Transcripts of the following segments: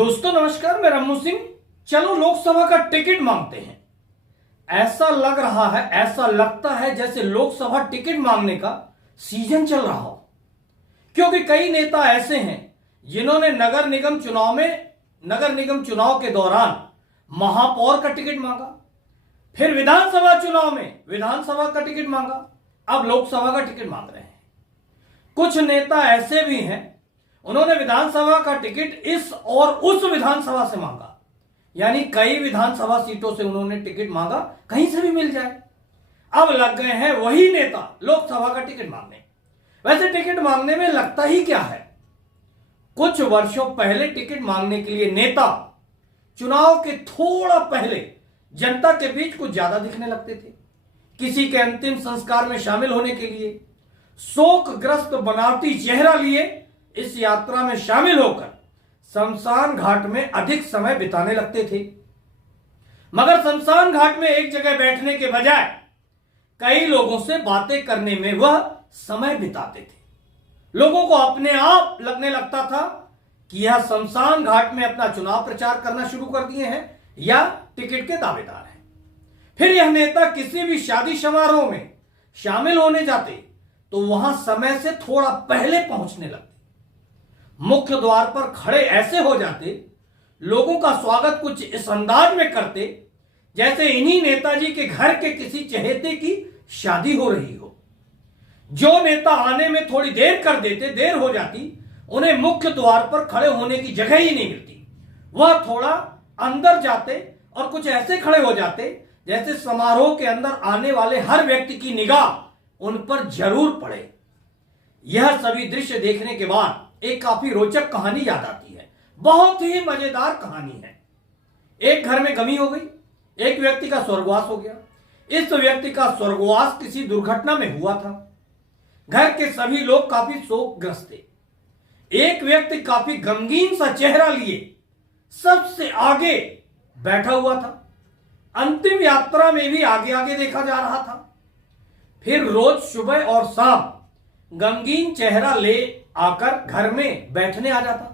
दोस्तों नमस्कार, मैं रमू सिंह। चलो लोकसभा का टिकट मांगते हैं। ऐसा लग रहा है, ऐसा लगता है जैसे लोकसभा टिकट मांगने का सीजन चल रहा हो, क्योंकि कई नेता ऐसे हैं जिन्होंने नगर निगम चुनाव के दौरान महापौर का टिकट मांगा, फिर विधानसभा चुनाव में विधानसभा का टिकट मांगा, अब लोकसभा का टिकट मांग रहे हैं। कुछ नेता ऐसे भी हैं, उन्होंने विधानसभा का टिकट इस और उस विधानसभा से मांगा, यानी कई विधानसभा सीटों से उन्होंने टिकट मांगा, कहीं से भी मिल जाए। अब लग गए हैं वही नेता लोकसभा का टिकट मांगने। वैसे टिकट मांगने में लगता ही क्या है? कुछ वर्षों पहले टिकट मांगने के लिए नेता चुनाव के थोड़ा पहले जनता के बीच कुछ ज्यादा दिखने लगते थे। किसी के अंतिम संस्कार में शामिल होने के लिए शोकग्रस्त बनावटी चेहरा लिए इस यात्रा में शामिल होकर शमशान घाट में अधिक समय बिताने लगते थे। मगर शमशान घाट में एक जगह बैठने के बजाय कई लोगों से बातें करने में वह समय बिताते थे। लोगों को अपने आप लगने लगता था कि यह शमशान घाट में अपना चुनाव प्रचार करना शुरू कर दिए हैं या टिकट के दावेदार हैं। फिर यह नेता किसी भी शादी समारोह में शामिल होने जाते तो वहां समय से थोड़ा पहले पहुंचने लगते, मुख्य द्वार पर खड़े ऐसे हो जाते, लोगों का स्वागत कुछ इस अंदाज में करते जैसे इन्हीं नेताजी के घर के किसी चहेते की शादी हो रही हो। जो नेता आने में थोड़ी देर कर देते, देर हो जाती, उन्हें मुख्य द्वार पर खड़े होने की जगह ही नहीं मिलती। वह थोड़ा अंदर जाते और कुछ ऐसे खड़े हो जाते जैसे समारोह के अंदर आने वाले हर व्यक्ति की निगाह उन पर जरूर पड़े। यह सभी दृश्य देखने के बाद एक काफी रोचक कहानी याद आती है। बहुत ही मजेदार कहानी है। एक घर में गमी हो गई, एक व्यक्ति का स्वर्गवास हो गया। इस व्यक्ति का स्वर्गवास किसी दुर्घटना में हुआ था। घर के सभी लोग काफी शोकग्रस्त थे। एक व्यक्ति काफी गमगीन सा चेहरा लिए सबसे आगे बैठा हुआ था। अंतिम यात्रा में भी आगे आगे देखा जा रहा था। फिर रोज सुबह और शाम गमगीन चेहरा ले आकर घर में बैठने आ जाता।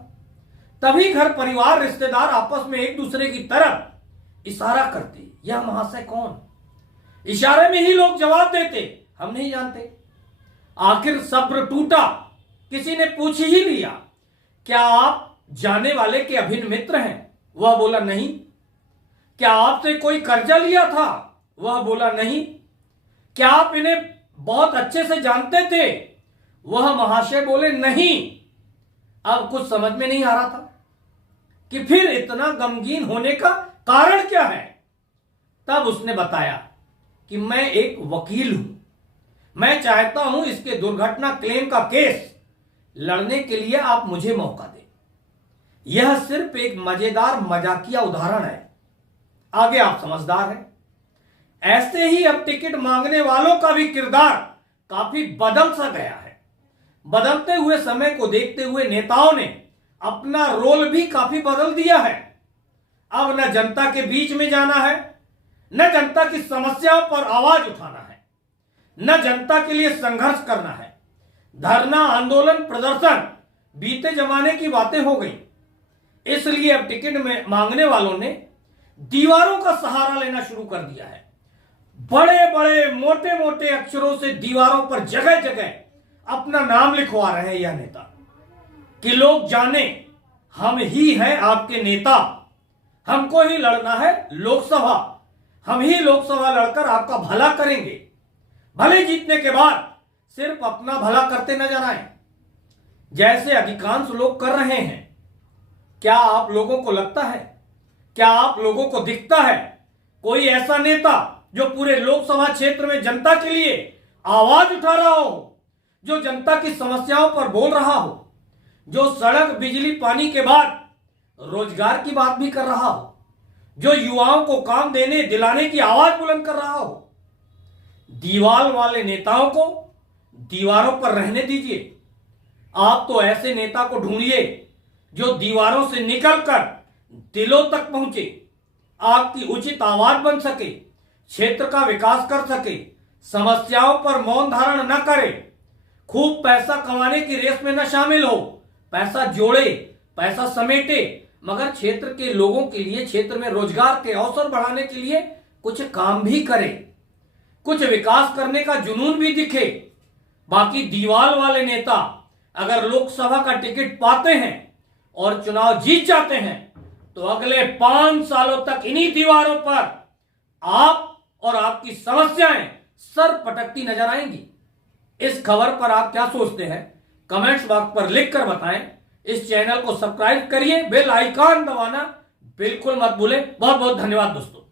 तभी घर परिवार रिश्तेदार आपस में एक दूसरे की तरफ इशारा करते, यह महाशय कौन? इशारे में ही लोग जवाब देते, हम नहीं जानते। आखिर सब्र टूटा, किसी ने पूछ ही लिया, क्या आप जाने वाले के अभिन्न मित्र हैं? वह बोला नहीं। क्या आपसे कोई कर्जा लिया था? वह बोला नहीं। क्या आप इन्हें बहुत अच्छे से जानते थे? वह महाशय बोले नहीं। अब कुछ समझ में नहीं आ रहा था कि फिर इतना गमगीन होने का कारण क्या है। तब उसने बताया कि मैं एक वकील हूं, मैं चाहता हूं इसके दुर्घटना क्लेम का केस लड़ने के लिए आप मुझे मौका दें। यह सिर्फ एक मजेदार मजाकिया उदाहरण है, आगे आप समझदार हैं। ऐसे ही अब टिकट मांगने वालों का भी किरदार काफी बदल सा गया है। बदलते हुए समय को देखते हुए नेताओं ने अपना रोल भी काफी बदल दिया है। अब न जनता के बीच में जाना है, न जनता की समस्याओं पर आवाज उठाना है, न जनता के लिए संघर्ष करना है। धरना, आंदोलन, प्रदर्शन बीते जमाने की बातें हो गई। इसलिए अब टिकट में मांगने वालों ने दीवारों का सहारा लेना शुरू कर दिया है। बड़े बड़े मोटे मोटे अक्षरों से दीवारों पर जगह जगह अपना नाम लिखवा रहे हैं यह नेता, कि लोग जाने हम ही हैं आपके नेता, हमको ही लड़ना है लोकसभा, हम ही लोकसभा लड़कर आपका भला करेंगे। भले जीतने के बाद सिर्फ अपना भला करते नजर आए, जैसे अधिकांश लोग कर रहे हैं। क्या आप लोगों को लगता है, क्या आप लोगों को दिखता है कोई ऐसा नेता जो पूरे लोकसभा क्षेत्र में जनता के लिए आवाज उठा रहा हो, जो जनता की समस्याओं पर बोल रहा हो, जो सड़क, बिजली, पानी के बाद रोजगार की बात भी कर रहा हो, जो युवाओं को काम देने दिलाने की आवाज बुलंद कर रहा हो? दीवार वाले नेताओं को दीवारों पर रहने दीजिए। आप तो ऐसे नेता को ढूंढिए जो दीवारों से निकलकर दिलों तक पहुंचे, आपकी उचित आवाज बन सके, क्षेत्र का विकास कर सके, समस्याओं पर मौन धारण न करे, खूब पैसा कमाने की रेस में न शामिल हो, पैसा जोड़े, पैसा समेटे, मगर क्षेत्र के लोगों के लिए, क्षेत्र में रोजगार के अवसर बढ़ाने के लिए कुछ काम भी करे, कुछ विकास करने का जुनून भी दिखे। बाकी दीवाल वाले नेता अगर लोकसभा का टिकट पाते हैं और चुनाव जीत जाते हैं तो अगले 5 सालों तक इन्हीं दीवारों पर आप और आपकी समस्याएं सर पटकती नजर आएंगी। इस खबर पर आप क्या सोचते हैं, कमेंट्स बॉक्स पर लिखकर बताएं। इस चैनल को सब्सक्राइब करिए, बेल आइकॉन दबाना बिल्कुल मत भूलें। बहुत बहुत धन्यवाद दोस्तों।